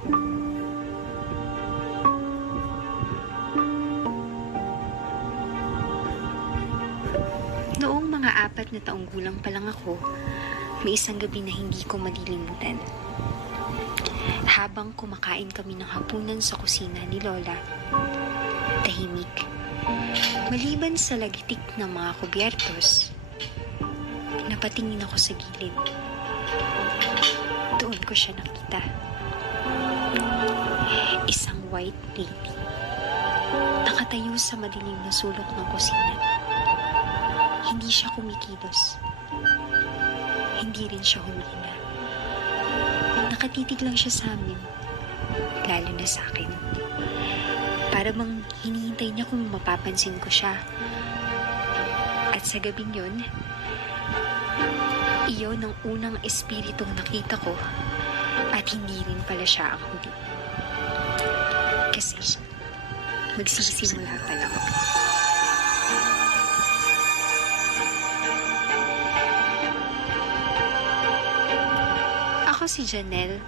Noong mga 4 na taong gulang pa lang ako, may isang gabi na hindi ko malilimutan. Habang kumakain kami ng hapunan sa kusina ni Lola, tahimik. Maliban sa lagitik ng mga kubyertos, napatingin ako sa gilid. Doon ko siya nakita. Isang white lady. Nakatayo sa madilim na sulok ng kusina. Hindi siya kumikilos. Hindi rin siya humihina. Nakatitig lang siya sa amin, lalo na sa akin. Para bang hinihintay niya kung mapapansin ko siya. At sa gabing yun, iyon ang unang espiritong nakita ko at hindi rin pala siya ang huli. Kasi magsisimula pa lang. Ako si Janelle,